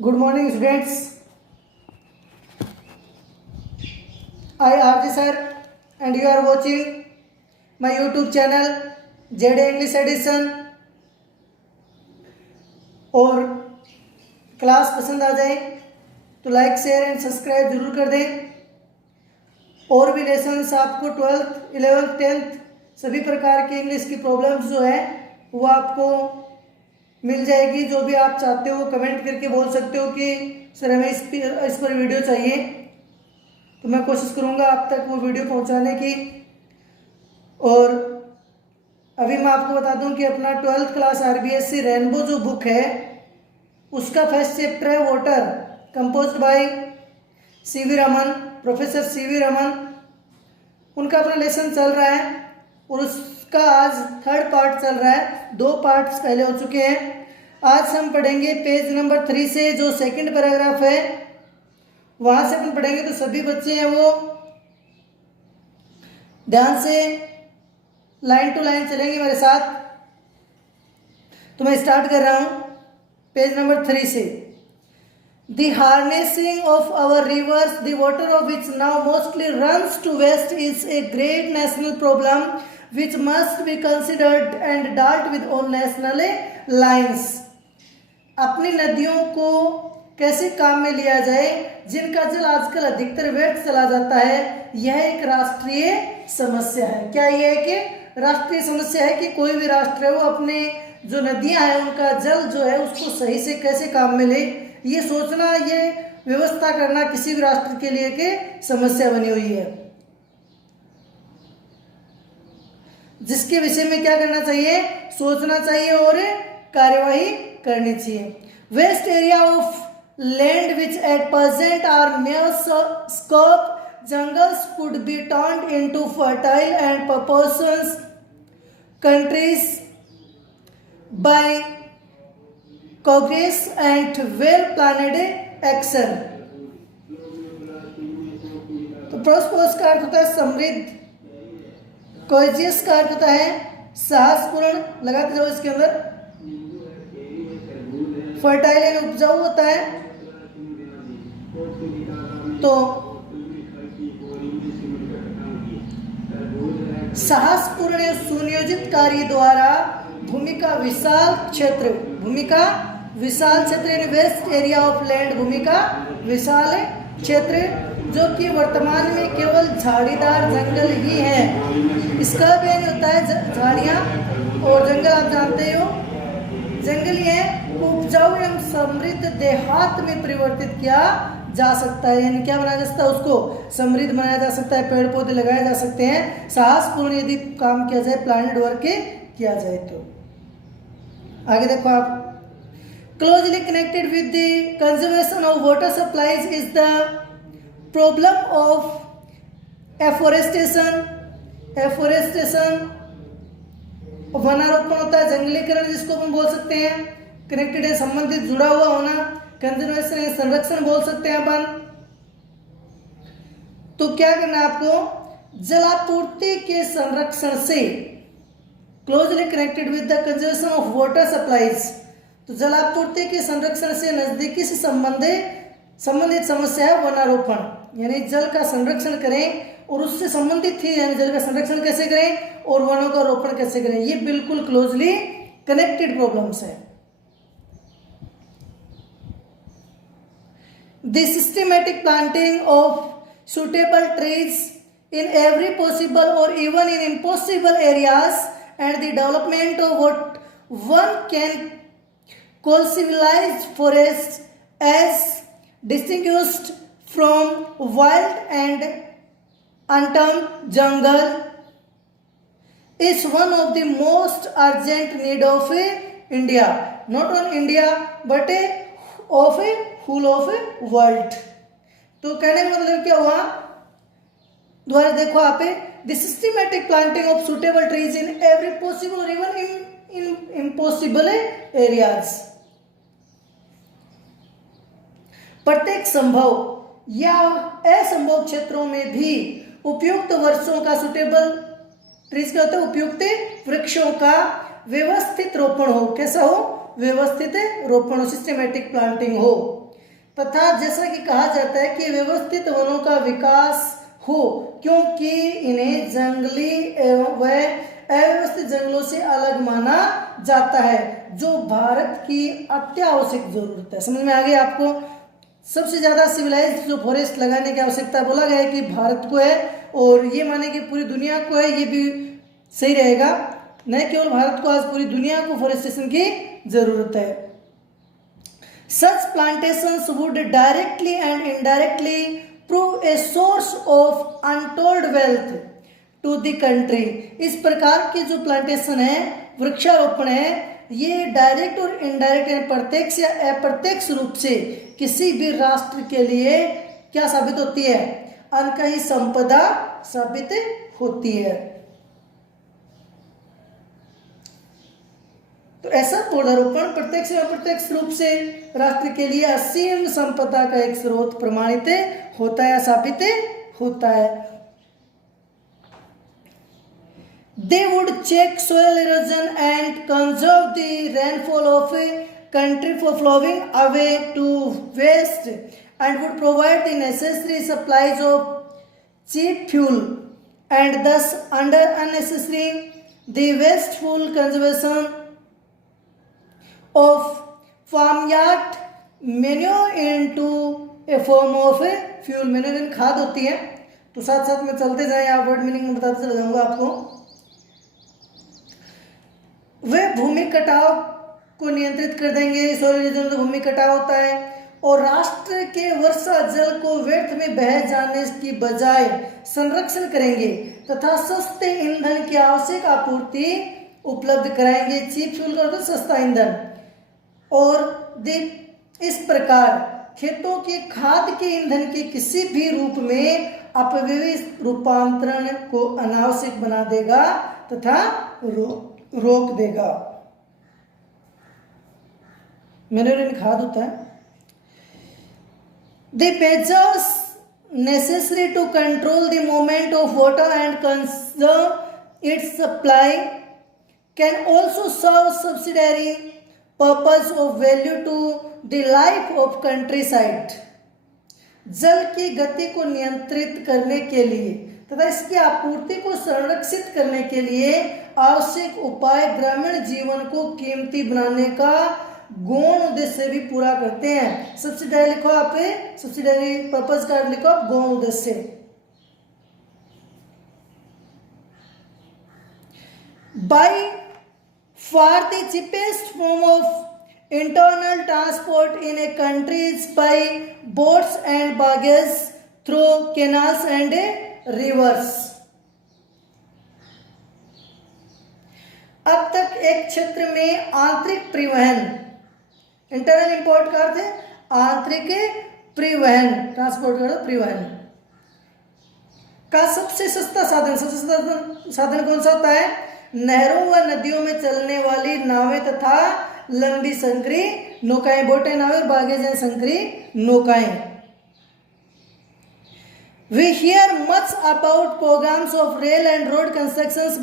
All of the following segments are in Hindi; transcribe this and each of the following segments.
Good morning, students. I RJ sir, and you are watching my YouTube channel JD English Edition. और क्लास पसंद आ जाए तो लाइक शेयर एंड सब्सक्राइब जरूर कर दें। और भी लेसन्स आपको 12th 11th 10th सभी प्रकार की इंग्लिश की प्रॉब्लम्स जो है वो आपको मिल जाएगी। जो भी आप चाहते हो कमेंट करके बोल सकते हो कि सर हमें इस पर वीडियो चाहिए, तो मैं कोशिश करूँगा आप तक वो वीडियो पहुँचाने की। और अभी मैं आपको बता दूं कि अपना 12th क्लास RBSC रेनबो जो बुक है उसका फर्स्ट चैप्टर है water, composed bye CV Raman, professor CV Raman. उनका अपना लेसन चल रहा है और उसका आज थर्ड पार्ट चल रहा है। 2 पार्ट्स पहले हो चुके हैं। आज हम पढ़ेंगे पेज नंबर 3 से, जो सेकंड पैराग्राफ है वहां से अपन पढ़ेंगे। तो सभी बच्चे हैं वो ध्यान से लाइन टू लाइन चलेंगे मेरे साथ। तो मैं स्टार्ट कर रहा हूं पेज नंबर 3 से। The harnessing of our rivers, the water of which now mostly runs to west, is a great national problem which must be considered and dealt with on national lines. अपनी नदियों को कैसे काम में लिया जाए जिनका जल आजकल अधिकतर व्यर्थ चला जाता है, यह एक राष्ट्रीय समस्या है। क्या यह है कि राष्ट्रीय समस्या है कि कोई भी राष्ट्र है वो अपने जो नदियां हैं उनका जल जो है उसको सही से कैसे काम में ले, ये सोचना, ये व्यवस्था करना किसी भी राष्ट्र के लिए के समस्या बनी हुई है, जिसके विषय में क्या करना चाहिए, सोचना चाहिए और कार्यवाही करनी चाहिए। Waste area of land which at present are mere scope jungles could be turned into fertile and populous countries by courageous and well planned action। तो प्रोस्पोस का अर्थ होता है समृद्ध, कोजियस का अर्थ होता है साहसपूर्ण, लगाते जाओ इसके अंदर, फर्टाइल यानी उपजाऊ होता है। तो साहसपूर्ण सुनियोजित कार्य द्वारा भूमि का विशाल क्षेत्र यानी वेस्ट एरिया ऑफ लैंड, भूमि का विशाल क्षेत्र जो कि वर्तमान में केवल झाड़ीदार जंगल ही है। इसका भी होता है झाड़ियां और जंगल, आप जानते हो जंगल ही है, उपजाऊ एवं समृद्ध देहात में परिवर्तित किया जा सकता है। यानी क्या बनाया जा सकता है, उसको समृद्ध बनाया जा सकता है, पेड़ पौधे लगाए जा सकते हैं साहसपूर्ण यदि काम किया जाए, प्लानिड वर्क किया जाए। तो आगे देखो आप, closely connected with the conservation of water supplies is the problem of afforestation. वनारोपण होता है, जंगलीकरण जिसको हम बोल सकते हैं, कनेक्टेड है संबंधित, जुड़ा हुआ होना। कंजर्वेशन है संरक्षण बोल सकते हैं अपन। तो क्या करना है आपको, जलापूर्ति के संरक्षण से, closely connected with the conservation of water supplies. तो जलापूर्ति के संरक्षण से नजदीकी से संबंधित समस्या है वनारोपण, यानी जल का संरक्षण करें और उससे संबंधित थी, यानी जल का संरक्षण कैसे करें और वनों का रोपण कैसे करें, ये बिल्कुल क्लोजली कनेक्टेड प्रॉब्लम्स है। The systematic planting of suitable trees in every possible or even in impossible areas and the development of what one can call civilized forests as distinguished from wild and untamed jungle is one of the most urgent need of India, not only India but of whole of world। तो कहने का मतलब क्या हुआ, दोबारा देखो आप, the systematic planting of suitable trees in every possible और इवन इन इम्पॉसिबल एरियाज। प्रत्येक संभव या असंभव क्षेत्रों में भी उपयुक्त वर्षों का, सुटेबल ट्रीज का होता है उपयुक्त वृक्षों का व्यवस्थित रोपण हो। कैसा हो, व्यवस्थित रोपण हो, सिस्टमैटिक प्लांटिंग हो। तथा जैसा कि कहा जाता है कि व्यवस्थित वनों का विकास हो, क्योंकि इन्हें जंगली एवं व अव्यवस्थित जंगलों से अलग माना जाता है, जो भारत की अत्यावश्यक जरूरत है। समझ में आ गया आपको? सबसे ज्यादा सिविलाइज्ड जो फॉरेस्ट लगाने की आवश्यकता बोला गया है कि भारत को है, और ये माने कि पूरी दुनिया को है, ये भी सही रहेगा। न केवल भारत को, आज पूरी दुनिया को फॉरेस्टेशन की जरूरत है। Such plantations would directly and indirectly prove a source of untold wealth to the country। इस प्रकार के जो प्लांटेशन है, वृक्षारोपण है, ये डायरेक्ट और इनडायरेक्ट यानी प्रत्यक्ष या अप्रत्यक्ष रूप से किसी भी राष्ट्र के लिए क्या साबित होती है? अन्न का ही संपदा साबित होती है। तो ऐसा पौधारोपण प्रत्यक्ष या अप्रत्यक्ष रूप से राष्ट्र के लिए असीम संपदा का एक स्रोत प्रमाणित होता है, साबित होता है। They would check soil erosion and conserve the rainfall of a country for flowing away to waste, and would provide the necessary supplies of cheap fuel, and thus under unnecessary the wasteful conservation of farmyard manure into a form of fuel। manure खाद होती है। तो साथ साथ में चलते जाएं, आप वर्ड मीनिंग में बताते चला जाऊंगा आपको। वे भूमि कटाव को नियंत्रित कर देंगे, सोइल इरोजन तो भूमि कटाव होता है, और राष्ट्र के वर्षा जल को व्यर्थ में बह जाने की बजाय संरक्षण करेंगे तथा सस्ते ईंधन की आवश्यक आपूर्ति उपलब्ध कराएंगे। चीप फ्यूल का तो सस्ता ईंधन। और इस प्रकार खेतों के खाद के ईंधन के किसी भी रूप में अपव्यय रूपांतरण को अनावश्यक बना देगा तथा रोक देगा। मैन्योर खाद होता है। The measures necessary to control the movement of water and conserve its supply can also serve subsidiary purpose of value to the life of countryside। जल की गति को नियंत्रित करने के लिए तथा इसकी आपूर्ति को संरक्षित करने के लिए आवश्यक उपाय ग्रामीण जीवन को कीमती बनाने का गौण उद्देश्य भी पूरा करते हैं। सब्सिडारी लिखो आप, सब्सिडारी पर्पस का लिखो आप गौण उद्देश्य। By far the cheapest form of internal transport in a country is by boats and barges through canals and rivers। अब तक एक क्षेत्र में आंतरिक परिवहन, इंटरनल इंपोर्ट का अर्थ है आंतरिक परिवहन, ट्रांसपोर्ट का परिवहन का सबसे सस्ता साधन, सबसे सस्ता साधन कौन सा होता है? नहरों व नदियों में चलने वाली नावें तथा लंबी संकरी नौकाएं। बोटें, नावें, बागेज एंड संकरी नौकाएं। We hear much about programs of rail and road constructions,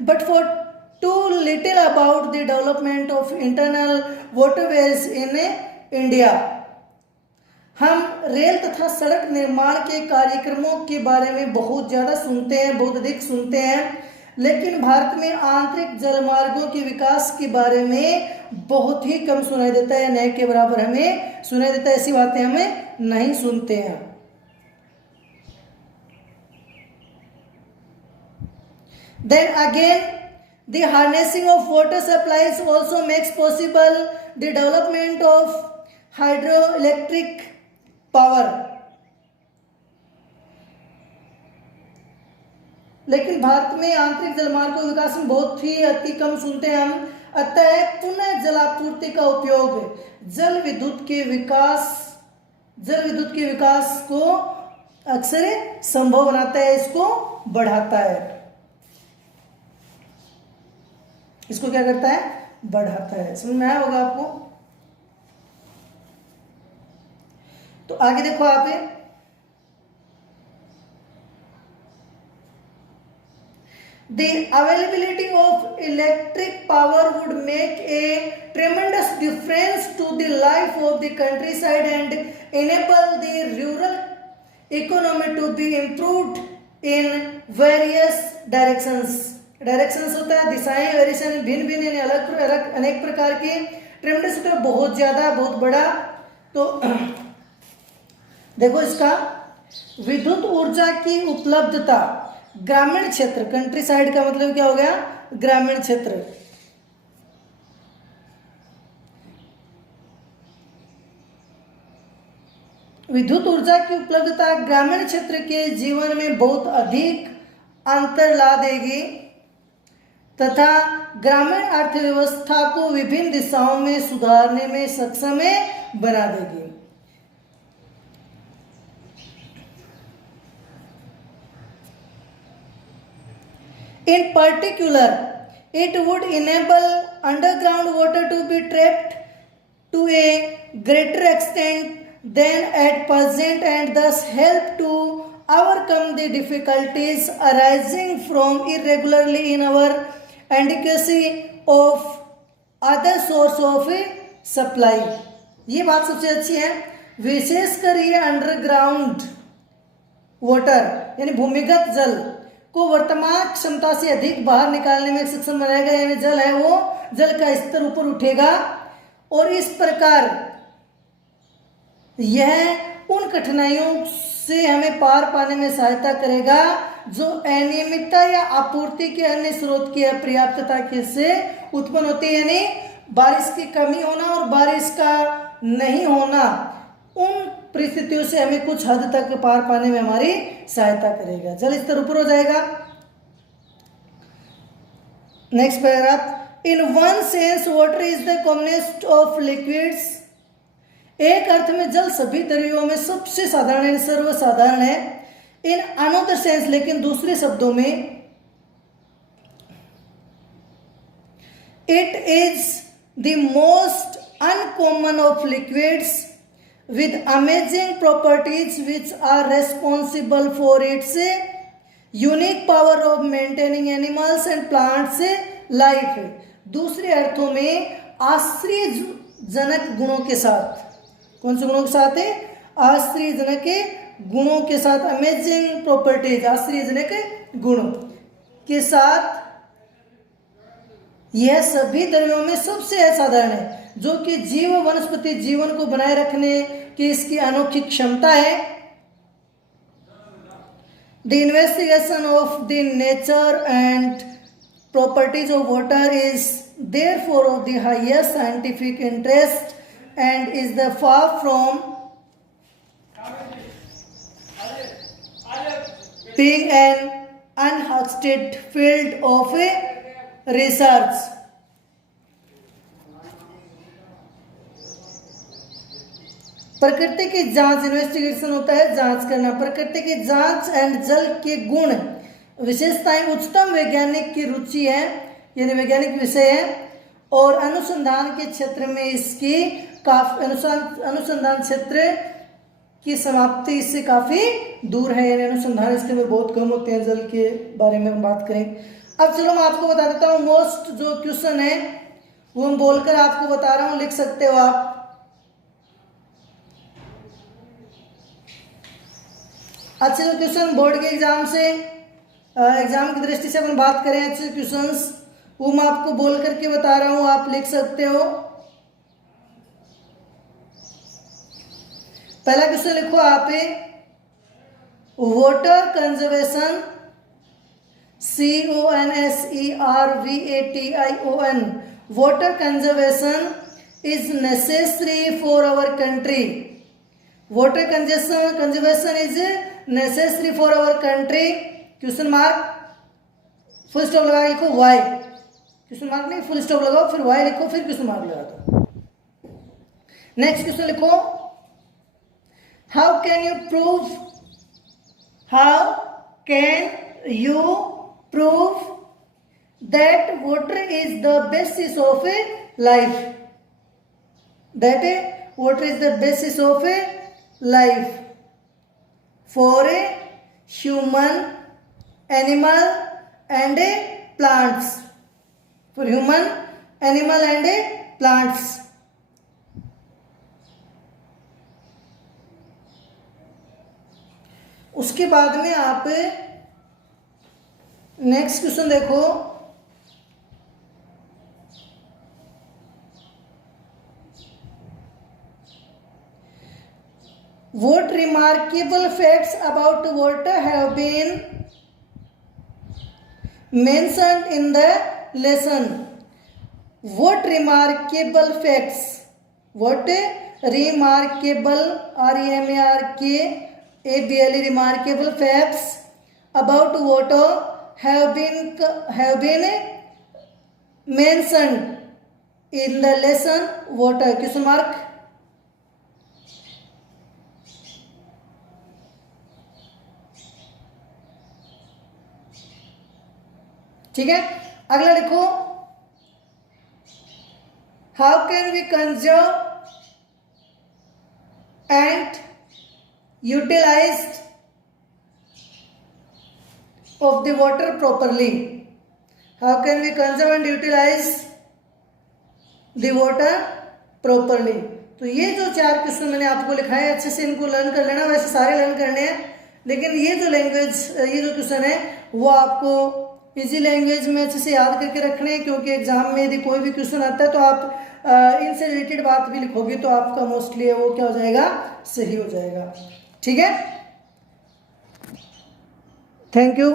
but for too little about the development of internal waterways in India। हम रेल तथा सड़क निर्माण के कार्यक्रमों के बारे में बहुत ज़्यादा सुनते हैं, बहुत अधिक सुनते हैं, लेकिन भारत में आंतरिक जलमार्गों के विकास के बारे में बहुत ही कम सुनाई देता है, न के बराबर हमें सुनाई देता है। ऐसी बातें हमें नहीं सुनते हैं। Then again, the harnessing of water supplies also makes possible the development of hydroelectric power। लेकिन भारत में आंतरिक जलमार्ग के विकास में बहुत ही अति कम सुनते हैं हम। अतः पुनः जलापूर्ति का उपयोग जल विद्युत के विकास को अक्सर संभव बनाता है, इसको बढ़ाता है। इसको क्या करता है? बढ़ाता है। समझ में आया होगा आपको? तो आगे देखो आप, The availability of electric power would make a tremendous difference to the life of the countryside and enable the rural economy to be improved in various directions. Directions होता है दिशाएं, वेरिएशन भिन्न भिन्न यानी अलग अलग अनेक प्रकार के, ट्रेमेंडस होता है बहुत ज़्यादा बहुत बड़ा। तो देखो इसका विद्युत ऊर्जा की उपलब्धता ग्रामीण क्षेत्र, कंट्री साइड का मतलब क्या हो गया, ग्रामीण क्षेत्र। विद्युत ऊर्जा की उपलब्धता ग्रामीण क्षेत्र के जीवन में बहुत अधिक अंतर ला देगी तथा ग्रामीण अर्थव्यवस्था को विभिन्न दिशाओं में सुधारने में सक्षम बना देगी। In particular, it would enable underground water to be trapped to a greater extent than at present and thus help to overcome the difficulties arising from irregularity in our adequacy of other source of supply। ये बात सबसे अच्छी है, विशेषकर ये अंडरग्राउंड वाटर यानी भूमिगत जल को वर्तमान क्षमता से अधिक बाहर निकालने में सक्षम बनाएगा, यानी जल है वो जल का स्तर ऊपर उठेगा और इस प्रकार यह उन कठिनाइयों से हमें पार पाने में सहायता करेगा जो अनियमितता या आपूर्ति के अन्य स्रोत की अपर्याप्तता के से उत्पन्न होती है, यानी बारिश की कमी होना और बारिश का नहीं होना, उन परिस्थितियों से हमें कुछ हद तक पार पाने में हमारी सहायता करेगा, जल स्तर ऊपर हो जाएगा। Next paragraph, in one sense water is the commonest of liquids. एक अर्थ में जल सभी द्रव्यों में सबसे साधारण है, सर्वसाधारण है। इन अनदर सेंस लेकिन दूसरे शब्दों में it is the most uncommon of liquids with amazing properties which are responsible for its unique power of maintaining animals and plants life। दूसरे अर्थों में आश्चर्यजनक गुणों के साथ, कौन से गुणों के साथ है, आश्चर्यजनक गुणों के साथ, अमेजिंग प्रॉपर्टीज आश्चर्यजनक गुणों के साथ यह सभी द्रव्यों में सबसे असाधारण है, जो कि जीव वनस्पति जीवन को बनाए रखने की इसकी अनोखी क्षमता है। The investigation of the nature and properties of water is therefore of the highest scientific interest and is the far from being an unhusted field of research. प्रकृति की जांच, इन्वेस्टिगेशन होता है जांच करना, प्रकृति की जांच एंड जल के गुण विशेषताएं उच्चतम वैज्ञानिक की रुचि है, यानी वैज्ञानिक विषय है और अनुसंधान के क्षेत्र में इसकी काफी अनुसंधान क्षेत्र की समाप्ति इससे काफी दूर है, यानी अनुसंधान इसके अंदर बहुत कम होते हैं। जल के बारे में हम बात करें, अब चलो मैं आपको बता देता हूँ मोस्ट जो क्वेश्चन है वो हम बोलकर आपको बता रहा हूँ, लिख सकते हो आप। अच्छे जो क्वेश्चन बोर्ड के एग्जाम से एग्जाम की दृष्टि से अपन बात करें, अच्छे क्वेश्चंस वो मैं आपको बोल करके बता रहा हूँ, आप लिख सकते हो। पहला क्वेश्चन लिखो आप, water conservation CONSERVATION, water conservation is necessary for our country। Water conservation is necessary for our country। Question mark, full stop लगा लिखो वाई, क्वेश्चन मार्क नहीं फुल स्टॉप लगाओ फिर वाई लिखो फिर क्वेश्चन मार्क लगा दो। नेक्स्ट क्वेश्चन लिखो, how can you prove that water is the basis of a life, that water is the basis of a life for a human, animal and plants, for human, animal and plants. उसके बाद में आप नेक्स्ट क्वेश्चन देखो, what remarkable facts about water have been mentioned in the lesson? What remarkable facts, what remarkable, remarkable, remarkable facts about water have been mentioned in the lesson water? Question mark. ठीक है, अगला देखो, how can we conserve and utilise of the water properly? How can we conserve and utilise the water properly? तो ये जो 4 क्वेश्चन मैंने आपको लिखा है, अच्छे से इनको लर्न कर लेना। वैसे सारे लर्न करने हैं, लेकिन ये जो क्वेश्चन है वो आपको इजी लैंग्वेज में अच्छे से याद करके रखने हैं, क्योंकि एग्जाम में यदि कोई भी क्वेश्चन आता है तो आप इनसे रिलेटेड बात भी लिखोगे तो आपका मोस्टली वो क्या हो जाएगा, सही हो जाएगा। ठीक है, थैंक यू।